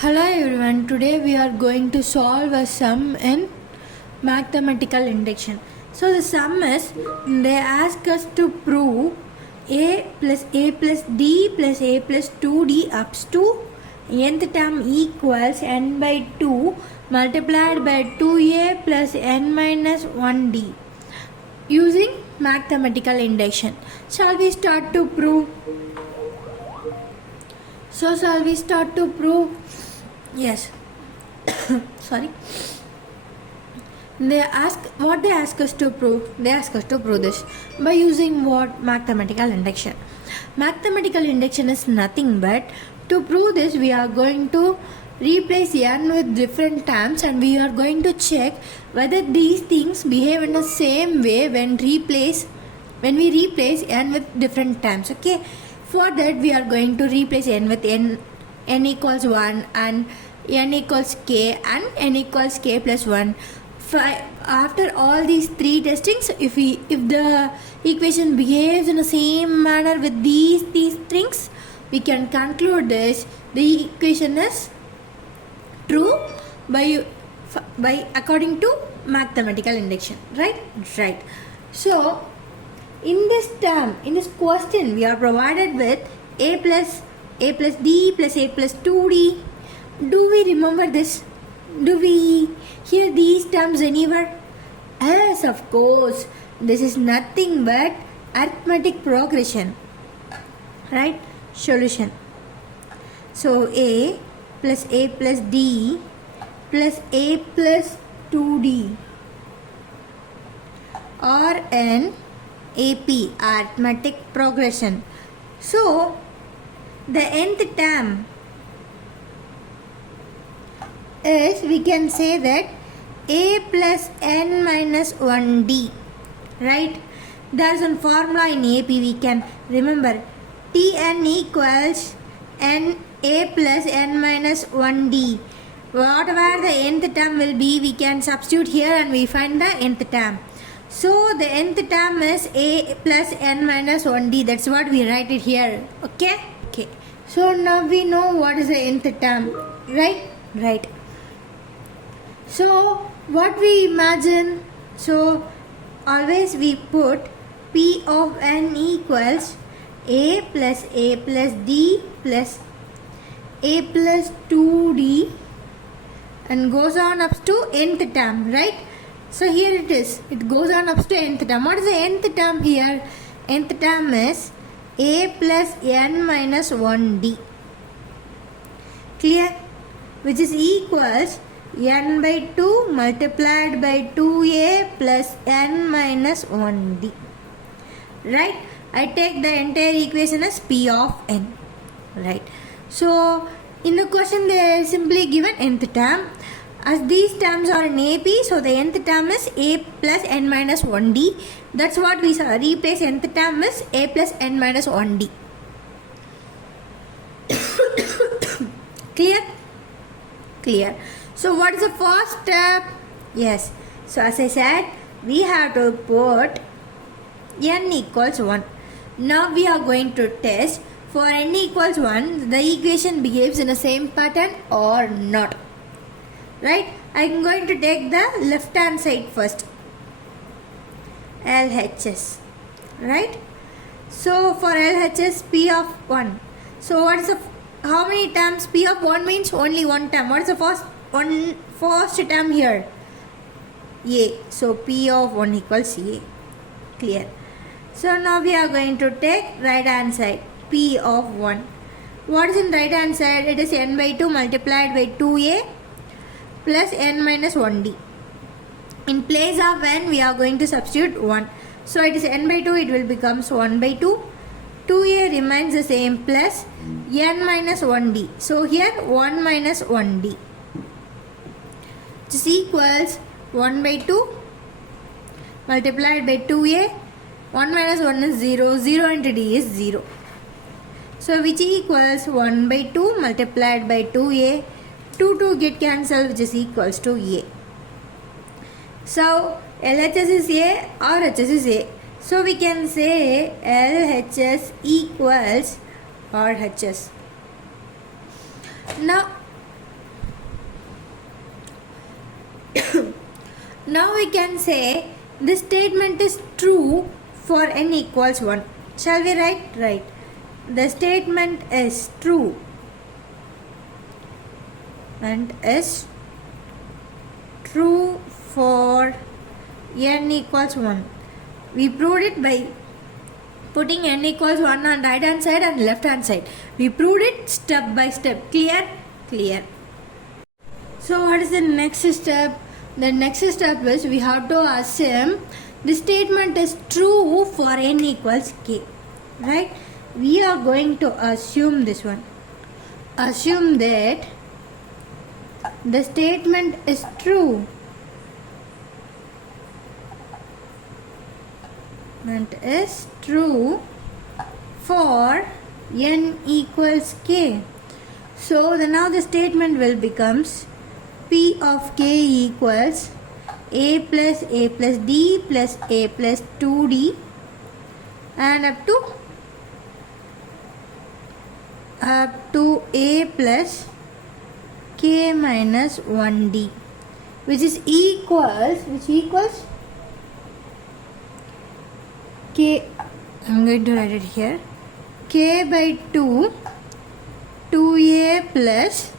Hello everyone, today we are going to solve a sum in mathematical induction. So the sum is, they ask us to prove a plus d plus a plus 2d up to nth term equals n by 2 multiplied by 2a plus n minus 1d using mathematical induction. Shall we start to prove? Yes. Sorry. They ask us to prove. They ask us to prove this by using what? Mathematical induction. Mathematical induction is nothing but, to prove this we are going to replace n with different terms and we are going to check whether these things behave in the same way when we replace n with different terms. Okay. For that we are going to replace n with n equals 1 and n equals k and n equals k plus 1. After all these three testings, if the equation behaves in the same manner with these things, we can conclude this the equation is true by according to mathematical induction. Right. So in this question we are provided with a plus d plus a plus 2d. Do we remember this? Do we hear these terms anywhere? Yes, of course. This is nothing but arithmetic progression. Right? Solution. So a plus d plus a plus 2d or an AP, arithmetic progression. So the nth term is, we can say that a plus n minus 1d. Right? There is a formula in AP we can remember. Tn equals n a plus n minus 1d. Whatever the nth term will be, we can substitute here and we find the nth term. So the nth term is a plus n minus 1d. That's what we write it here. Okay. So now we know what is the nth term. Right. So what we imagine? So always we put p of n equals a plus d plus a plus 2d and goes on up to nth term. Right? So here it is. It goes on up to nth term. What is the nth term here? Nth term is a plus n minus 1d. Clear? Which is equals n by 2 multiplied by 2a plus n minus 1d. Right? I take the entire equation as p of n. Right? So in the question they are simply given nth term. As these terms are in AP, so the nth term is a plus n minus 1d. That's what we saw. Replace nth term is a plus n minus 1d. Clear? So what is the first step? Yes. So as I said, we have to put n equals 1. Now we are going to test for n equals 1, the equation behaves in the same pattern or not. Right? I am going to take the left hand side first. LHS. Right? So for LHS, P of 1. So what is how many terms? P of 1 means only one term. What is the first term here? A. So P of 1 equals A. Clear? So now we are going to take right hand side. P of 1. What is in right hand side? It is n by 2 multiplied by 2a plus n minus 1d. In place of n, we are going to substitute 1. So it is n by 2, it will become 1 by 2. 2a remains the same plus n minus 1d. So here 1 minus 1d. Which is equals 1 by 2 multiplied by 2a. 1 minus 1 is 0. 0 into d is 0. So which equals 1 by 2 multiplied by 2a. 2 get cancelled, which is equals to a. So LHS is a or HS is a. So we can say LHS equals RHS. Now Now we can say this statement is true for n equals 1. Shall we write? Right. The statement is true and is true for n equals 1. We proved it by putting n equals 1 on right hand side and left hand side. We proved it step by step. Clear? Clear. So what is the next step? The next step is we have to assume the statement is true for n equals k. Right? We are going to assume this one. Assume that the statement is true and is true for n equals k. So now the statement will becomes P of k equals a plus d plus a plus 2d and up to a plus k minus 1d, which equals k. I'm going to write it here. K by 2 2a plus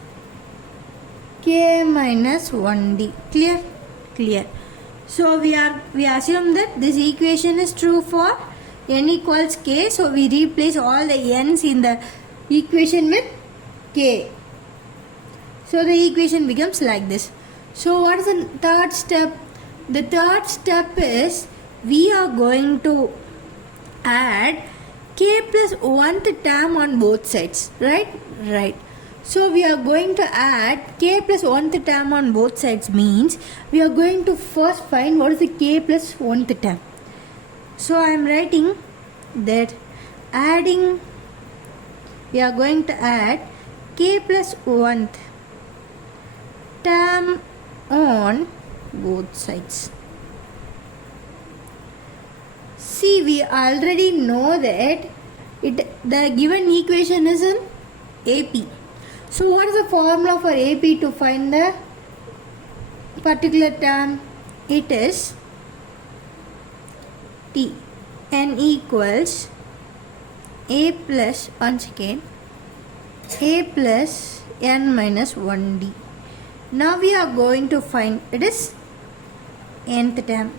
k minus 1d. Clear? Clear. So we assume that this equation is true for n equals k. So we replace all the n's in the equation with k. So the equation becomes like this. So what is the third step? The third step is we are going to add k plus 1th term on both sides. Right? Right. So we are going to add k plus 1th term on both sides means we are going to first find what is the k plus 1th term. So I am writing that we are going to add k plus 1th term on both sides. See, we already know that the given equation is in AP. So what is the formula for AP to find the particular term? It is T. N equals a plus, once again, a plus n minus 1d. Now we are going to find, it is nth term.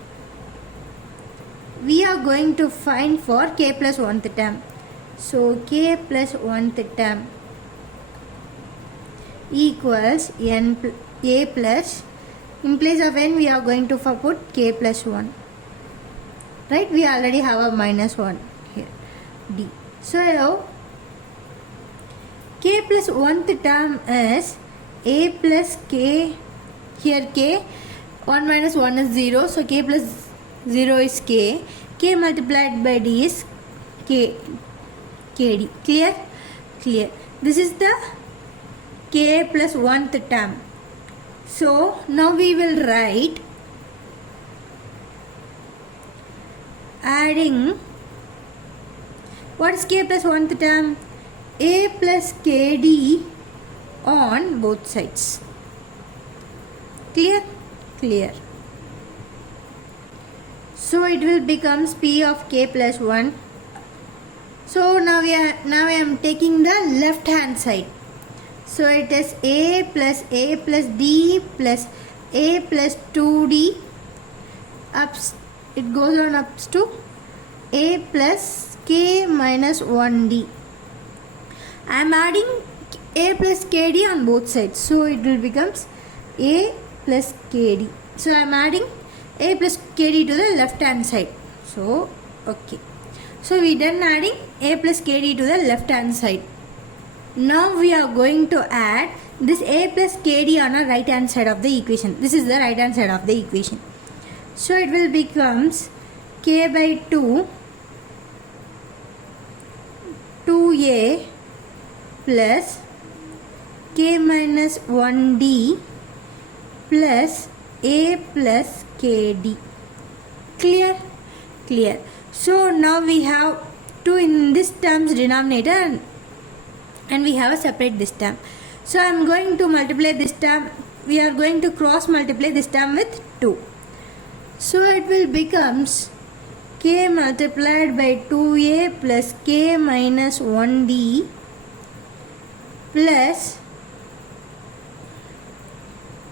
We are going to find for k plus 1th term. So k plus 1th term equals a plus, in place of n we are going to put k plus 1. Right? We already have a minus 1 here, d. So now k plus 1th term is a plus k, here k, 1 minus 1 is 0, so k plus 0 is k, k multiplied by d is kd. Clear? Clear. This is the k plus 1th term. So now we will write adding, what is k plus 1th term? A plus kd on both sides. Clear? Clear. So it will becomes P of k plus 1. So now I am taking the left hand side. So it is a plus d plus a plus 2d ups, it goes on up to a plus k minus 1d. I am adding a plus kd on both sides, so it will becomes a plus kd. So I am adding a plus kd to the left hand side. So okay, so we done adding a plus kd to the left hand side. Now we are going to add this a plus kd on the right hand side of the equation. This is the right hand side of the equation. So it will becomes k by 2 2a plus k minus 1d plus a plus kd. Clear? Clear. So now we have 2 in this term's denominator and we have a separate this term. So I am going to multiply this term. We are going to cross multiply this term with 2. So it will becomes k multiplied by 2a plus k minus 1d plus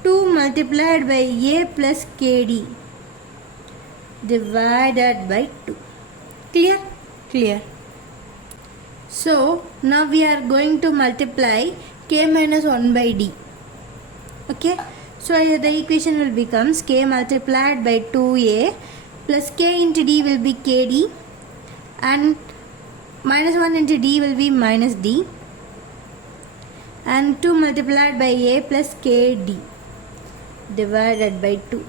2 multiplied by a plus kd divided by 2. Clear? Clear. So now we are going to multiply k minus 1 by d. Okay. So the equation will becomes k multiplied by 2a plus k into d will be kd and minus 1 into d will be minus d and 2 multiplied by a plus kd divided by 2.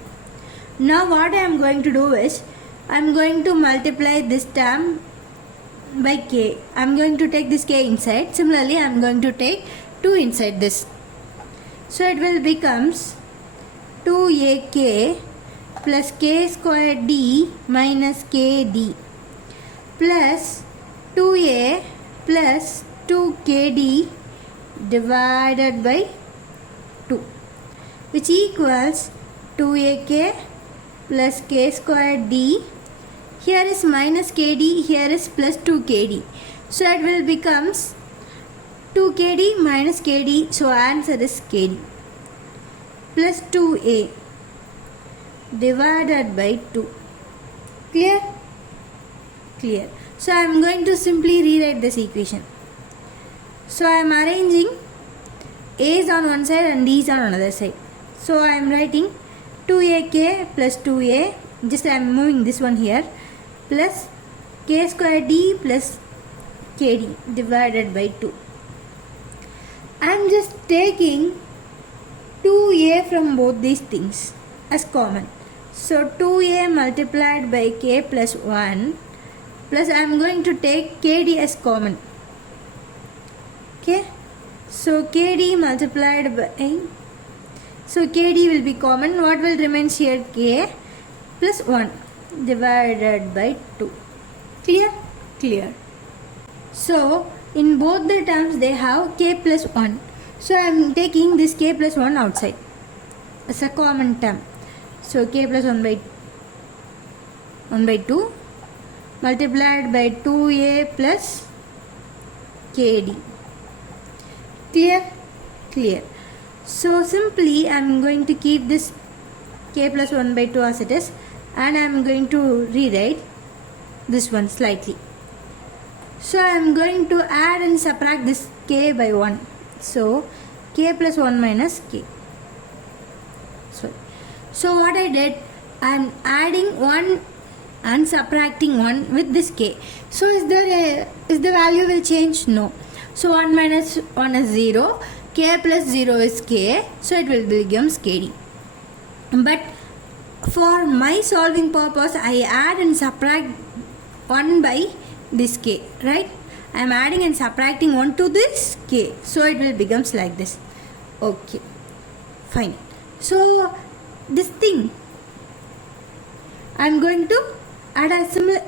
Now what I am going to do is I am going to multiply this term by k. I am going to take this k inside. Similarly I am going to take 2 inside this. So it will becomes 2ak plus k square d minus kd plus 2a plus 2kd divided by 2, which equals 2ak plus k square d. Here is minus kd, here is plus 2kd. So it will becomes 2kd minus kd. So answer is kd plus 2a divided by 2. Clear? Clear. So I am going to simply rewrite this equation. So I am arranging a is on one side and d is on another side. So I am writing 2ak plus 2a, just I am moving this one here, plus k square d plus kd divided by 2. I am just taking 2a from both these things as common. So 2a multiplied by k plus 1 plus I am going to take kd as common. Okay. So kd multiplied by, so kd will be common. What will remain here? K plus 1 divided by 2. Clear? Clear. So in both the terms they have k plus 1. So I am taking this k plus 1 outside as a common term. So k plus 1 by 2 multiplied by 2a plus kd. Clear? Clear. So simply I am going to keep this k plus 1 by 2 as it is and I am going to rewrite this one slightly. So I am going to add and subtract this k by 1. So k plus 1 minus k. So what I did, I am adding 1 and subtracting 1 with this k. So is the value will change? No. So 1 minus 1 is 0, k plus 0 is k, so it will becomes kd. But for my solving purpose, I add and subtract 1 by this k, right? I am adding and subtracting 1 to this k, so it will becomes like this. Okay, fine. So this thing, I am going to add a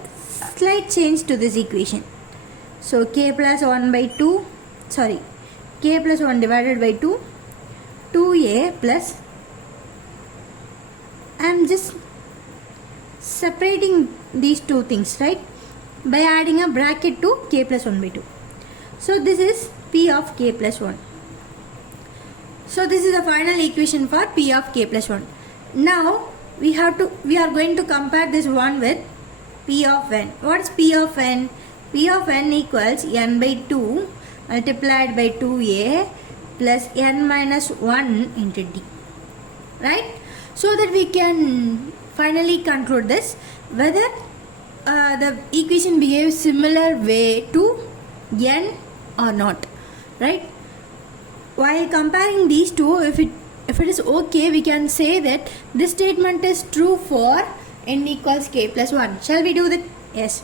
slight change to this equation. So k plus 1 by 2, sorry, k plus 1 divided by 2, 2a plus, I am just separating these two things, right, by adding a bracket to k plus 1 by 2. So this is p of k plus 1. So this is the final equation for p of k plus 1. Now we are going to compare this one with p of n. What is p of n? P of n equals n by 2 multiplied by 2a plus n minus 1 into d, right? So that we can finally conclude this whether the equation behaves similar way to n or not, right? While comparing these two, if it is okay, we can say that this statement is true for n equals k plus 1. Shall we do that? Yes.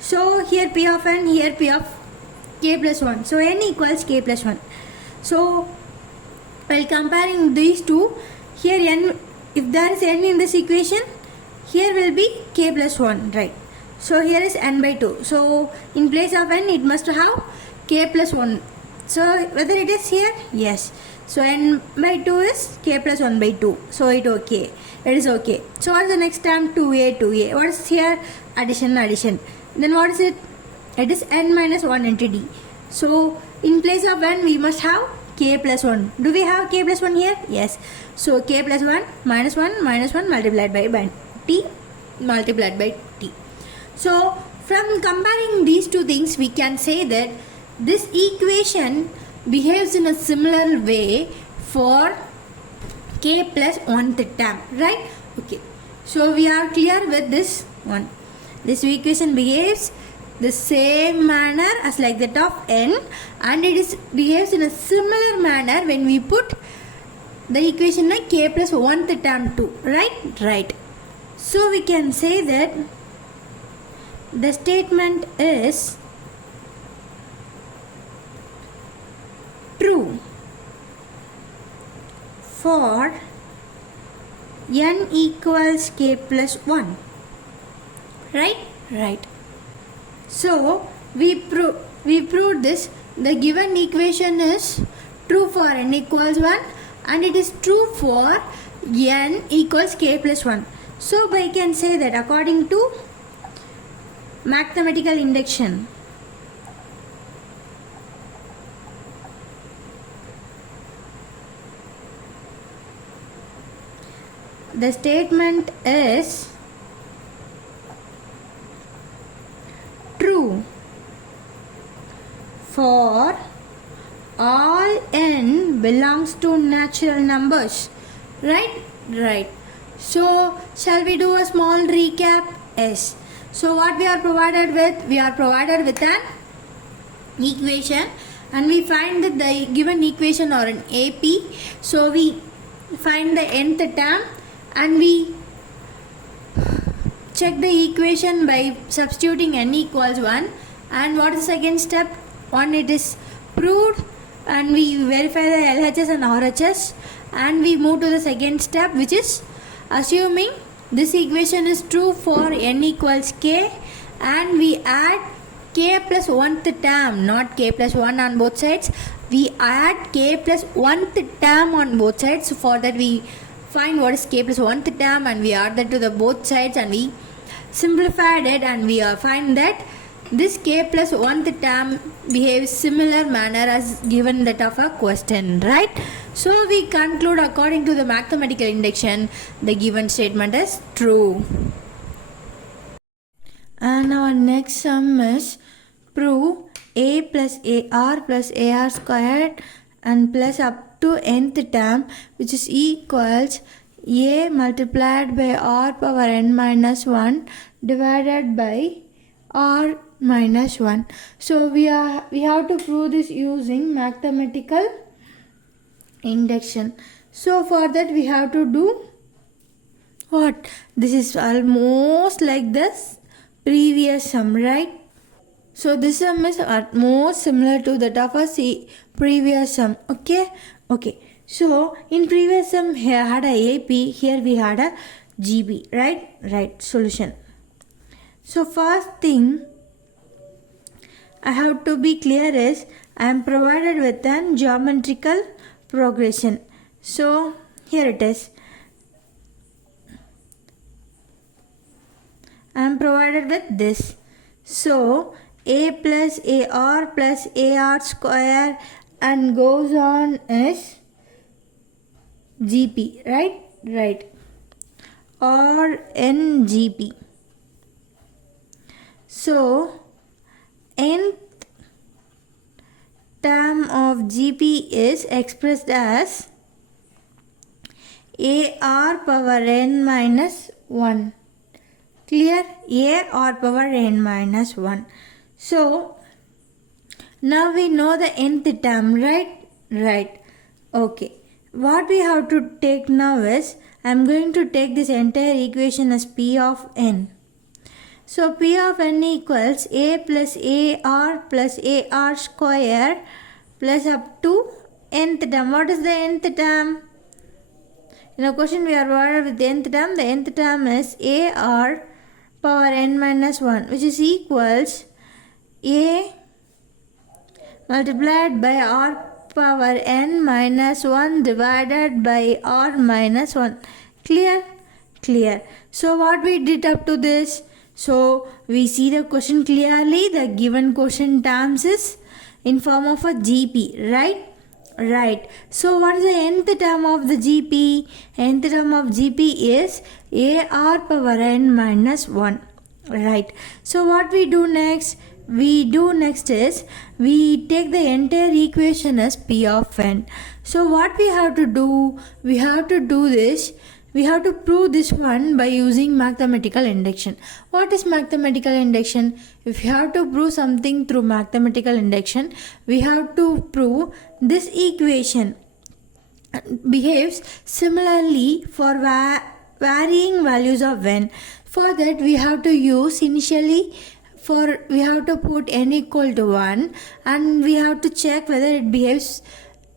So here p of n, here p of k plus 1. So n equals k plus 1. So while comparing these two, here n, if there is n in this equation, here will be k plus 1, right? So here is n by 2. So in place of n, it must have k plus 1. So whether it is here? Yes. So n by 2 is k plus 1 by 2. So it is okay. So what is the next term? 2a. What is here? Addition. Then what is it? It is n minus 1 entity. So in place of n we must have k plus 1. Do we have k plus 1 here? Yes. So k plus 1 minus 1 multiplied by t multiplied by t. So from comparing these two things we can say that this equation behaves in a similar way for k plus 1th term, right? Okay. So we are clear with this one. This equation behaves the same manner as like that of n, and behaves in a similar manner when we put the equation like k plus 1th term 2, right? So we can say that the statement is true for n equals k plus 1, right. So we proved this. The given equation is true for n equals 1 and it is true for n equals k plus 1. So we can say that according to mathematical induction, the statement is true for all n belongs to natural numbers, right. So shall we do a small recap? Yes. So what we are provided with? We are provided with an equation and we find that the given equation or an AP. So we find the nth term and we check the equation by substituting n equals 1. And what is the second step? One, it is proved and we verify the LHS and RHS, and we move to the second step, which is assuming this equation is true for n equals k, and we add k plus 1th term, not k plus 1 on both sides. We add k plus 1th term on both sides. So for that we find what is k plus 1th term and we add that to the both sides and we simplified it, and we find that this k plus 1th term behaves similar manner as given that of a question, right? So we conclude according to the mathematical induction, the given statement is true. And our next sum is prove a plus ar plus ar squared and plus up to nth term, which is equals a multiplied by r power n minus 1 divided by r minus 1. So we have to prove this using mathematical induction. So for that we have to do what? This is almost like this previous sum, right? So this sum is most similar to that of a previous sum. Okay. So in previous sum here had a AP, here we had a GB, right? Solution. So first thing I have to be clear is I am provided with an geometrical progression. So here it is. I am provided with this. So a plus ar square and goes on is GP, right? Or NGP. So nth term of GP is expressed as AR power n minus 1. Clear? AR power n minus 1. So now we know the nth term, right? Okay. What we have to take now is I am going to take this entire equation as P of n. So P of n equals a plus ar square plus up to nth term. What is the nth term? In a question we are provided with the nth term. The nth term is ar power n minus 1, which is equals a multiplied by r power n minus 1 divided by r minus 1. Clear? Clear. So what we did up to this? So we see the question clearly. The given question terms is in form of a GP, right? Right. So what is the nth term of the GP? Nth term of GP is AR power n minus 1. Right. So what we do next? Is we take the entire equation as P of n. So what we have to do? We have to prove this one by using mathematical induction. What is mathematical induction? If you have to prove something through mathematical induction, we have to prove this equation behaves similarly for varying values of n. For that we have to use we have to put n equal to 1 and we have to check whether it behaves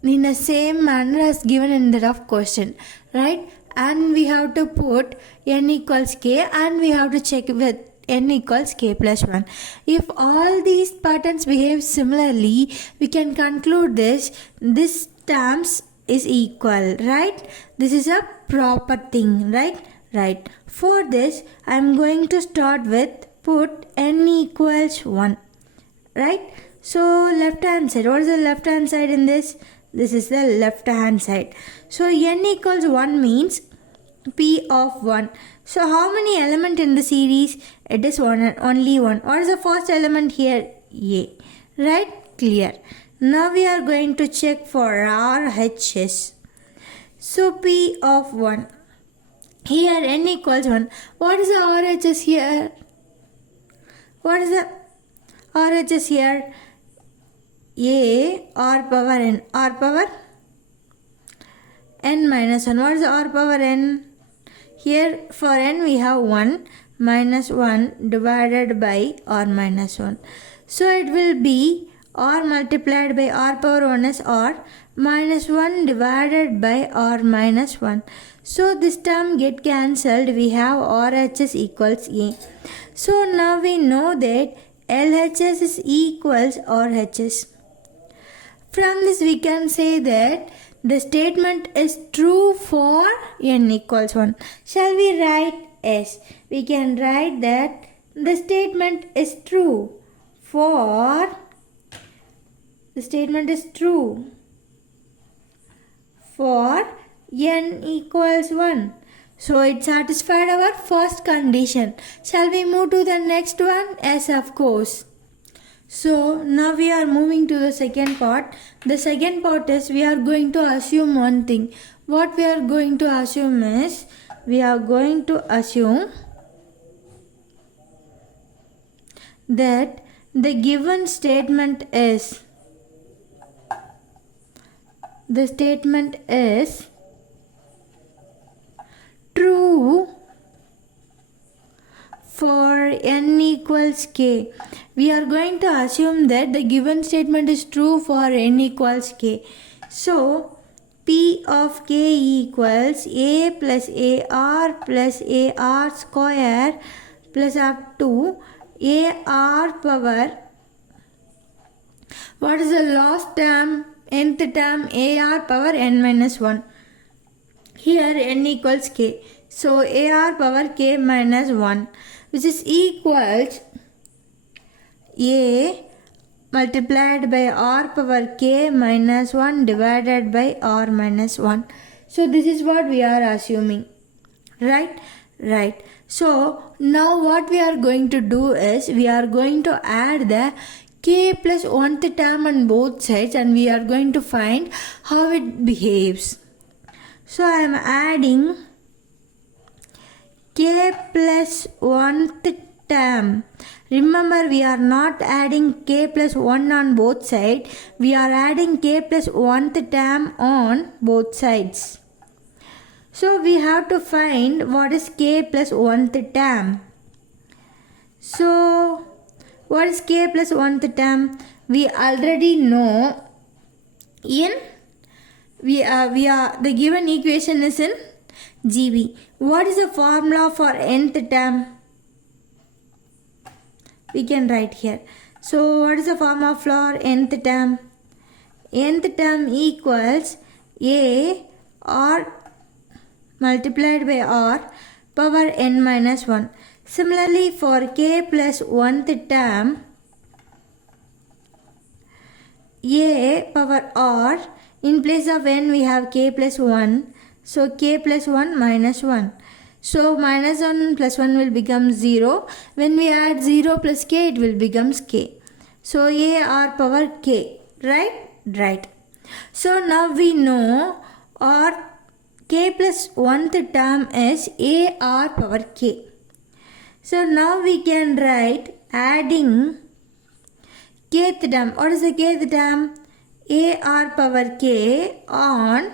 in the same manner as given in the rough question, right? And we have to put n equals k and we have to check with n equals k plus 1. If all these patterns behave similarly, we can conclude this terms is equal, right? This is a proper thing, right? Right. For this, I am going to start with put n equals 1, right? So left hand side, what is the left hand side in this? This is the left hand side. So n equals 1 means P of 1. So how many element in the series? It is one and only one. What is the first element here? A. Right? Clear. Now we are going to check for RHS. So P of 1. Here n equals 1. What is the RHS here? What is the RHS here? A r power n. R power n minus 1. What is the r power n? Here for n we have 1 minus 1 divided by r minus 1. So it will be r multiplied by r power 1 is r minus 1 divided by r minus 1. So this term get cancelled. We have RHS equals A. So now we know that LHS is equals RHS. From this we can say that the statement is true for n equals 1. Shall we write S? We can write that the statement is true for n equals 1. So it satisfied our first condition. Shall we move to the next one? Yes, of course. So now we are moving to the second part. The second part is we are going to assume one thing. What we are going to assume is we are going to assume that the given statement is true for n equals k. We are going to assume that the given statement is true for n equals k. So P of k equals a plus ar square plus up to ar power. What is the last term? Nth term ar power n minus 1. Here n equals k. So ar power k minus 1, which is equals a multiplied by r power k minus 1 divided by r minus 1. So this is what we are assuming. Right? Right. So now what we are going to do is we are going to add the k plus 1th term on both sides and we are going to find how it behaves. So I am adding k plus 1th term. Remember, we are not adding k plus 1 on both sides. We are adding k plus 1th term on both sides. So we have to find what is k plus 1th term. So what is k plus 1th term? We already know the given equation is in GB. What is the formula for nth term? We can write here. So what is the formula for nth term? nth term equals a r multiplied by r power n minus 1. Similarly, for k plus 1th term, a power r, in place of n we have k plus 1, so k plus 1 minus 1. So minus 1 plus 1 will become 0. When we add 0 plus k, it will become k. So a r power k, right? Right. So now we know our k plus 1th term is a r power k. So now we can write adding kth term. What is the kth term? A r power k on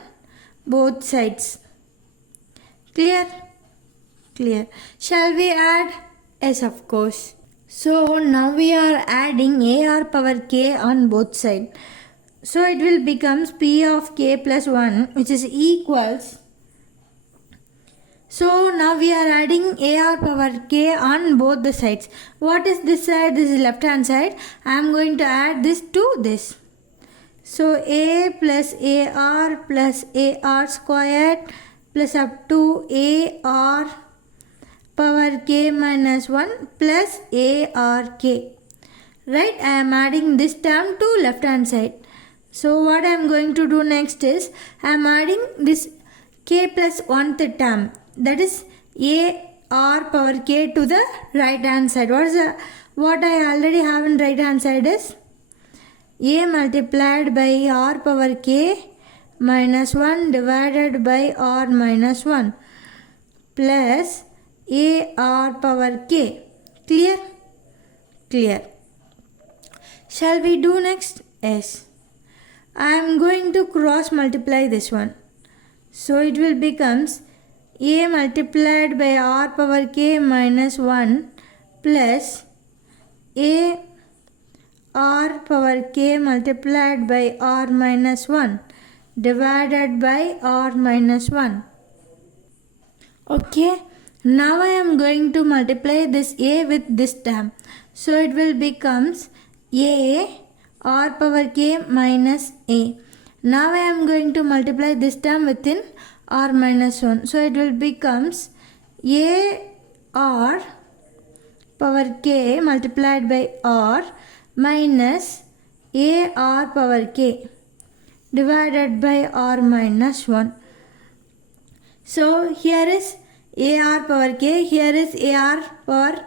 both sides. Clear? Clear. Shall we add? Yes, of course. So now we are adding a r power k on both sides. So it will becomes p of k plus 1, which is equals. So now we are adding a r power k on both the sides. What is this side? This is left hand side. I am going to add this to this. So a plus ar squared plus up to a r power k minus 1 plus a r k. Right? I am adding this term to left hand side. So what I am going to do next is I am adding this k plus 1th term, that is a r power k, to the right hand side. What I already have in right hand side is a multiplied by r power k minus 1 divided by r minus 1 plus a r power k. Clear? Clear. Shall we do next? Yes. I am going to cross multiply this one. So it will becomes a multiplied by r power k minus 1 plus a r power k multiplied by r minus 1 divided by r minus 1. Okay. Now I am going to multiply this a with this term. So it will becomes a r power k minus a. Now I am going to multiply this term within r minus 1. So it will becomes a r power k multiplied by r minus a r power k divided by r minus 1. So here is a r power k, here is a r power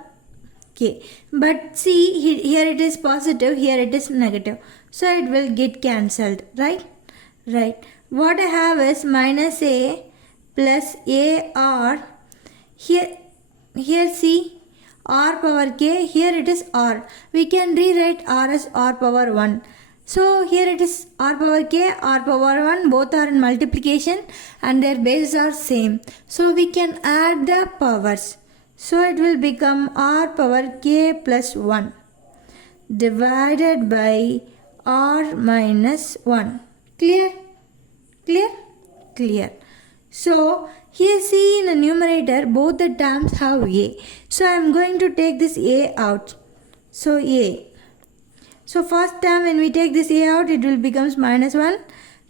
k. But see, here it is positive, here it is negative. So it will get cancelled, right? Right. What I have is minus a plus a r. Here see, r power k, here it is r. We can rewrite r as r power 1. So here it is r power k, r power 1, both are in multiplication and their bases are same. So we can add the powers. So it will become r power k plus 1 divided by r minus 1. Clear? Clear? Clear. So here see, in the numerator both the terms have a. So I am going to take this a out. So a. So first term, when we take this a out, it will becomes minus 1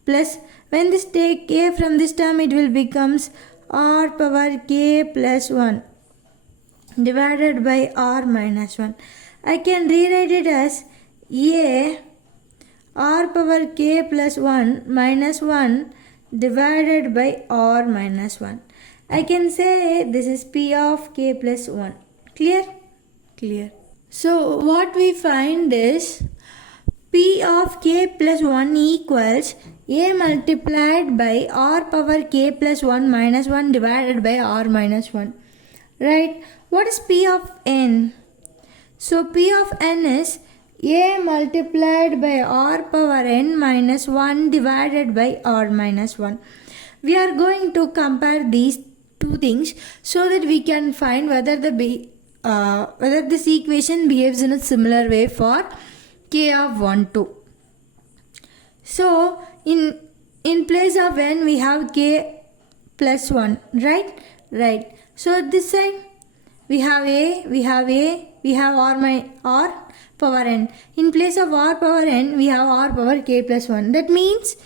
plus, when this take a from this term, it will becomes r power k plus 1 divided by r minus 1. I can rewrite it as a r power k plus 1 minus 1 divided by r minus 1. I can say this is p of k plus 1. Clear? Clear. So what we find is p of k plus 1 equals a multiplied by r power k plus 1 minus 1 divided by r minus 1. Right? What is p of n? So p of n is a multiplied by r power n minus 1 divided by r minus 1. We are going to compare these two things so that we can find whether this equation behaves in a similar way for k of 1, 2. So in place of n we have k plus 1, right? Right. So this side we have a, we have r power n. In place of r power n, we have r power k plus 1. That means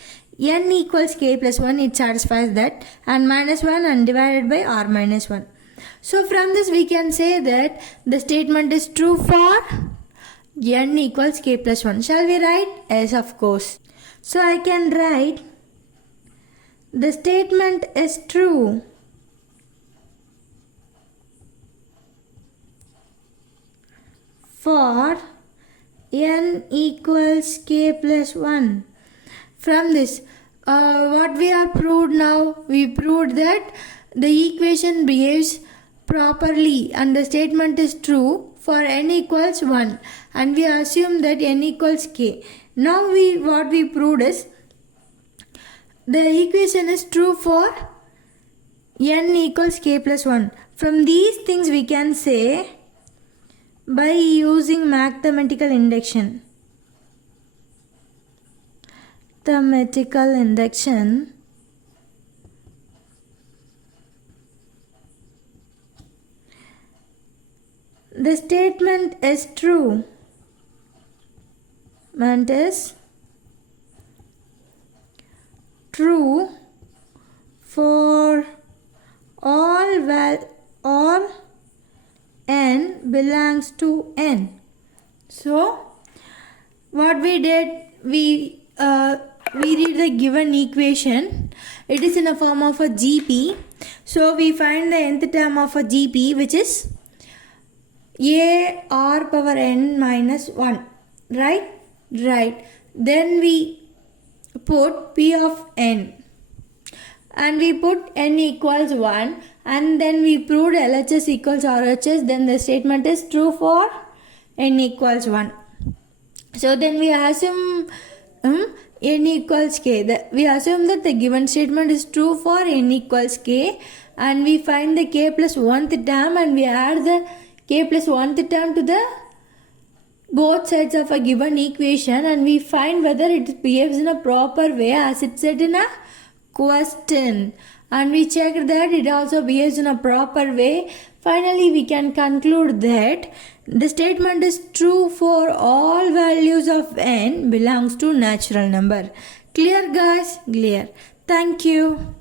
n equals k plus 1, it satisfies that, and minus 1 and divided by r minus 1. So from this we can say that the statement is true for n equals k plus 1. Shall we write? Yes, of course. So I can write the statement is true for n equals k plus 1. From this, what we have proved now, we proved that the equation behaves properly and the statement is true for n equals 1, and we assume that n equals k. Now what we proved is the equation is true for n equals k plus 1. From these things we can say by using mathematical induction. Mathematical induction the statement is true. And is true for all n belongs to n. So what we did, we read the given equation. It is in a form of a GP. So we find the nth term of a GP, which is a r power n minus 1. Right? Right. Then we put p of n. And we put n equals 1. And then we proved LHS equals RHS. Then the statement is true for n equals 1. So then we assume n equals k. We assume that the given statement is true for n equals k, and we find the k plus 1th term and we add the k plus 1th term to the both sides of a given equation, and we find whether it behaves in a proper way as it said in a question, and we check that it also behaves in a proper way. Finally, we can conclude that the statement is true for all values of n belongs to natural number. Clear, guys? Clear. Thank you.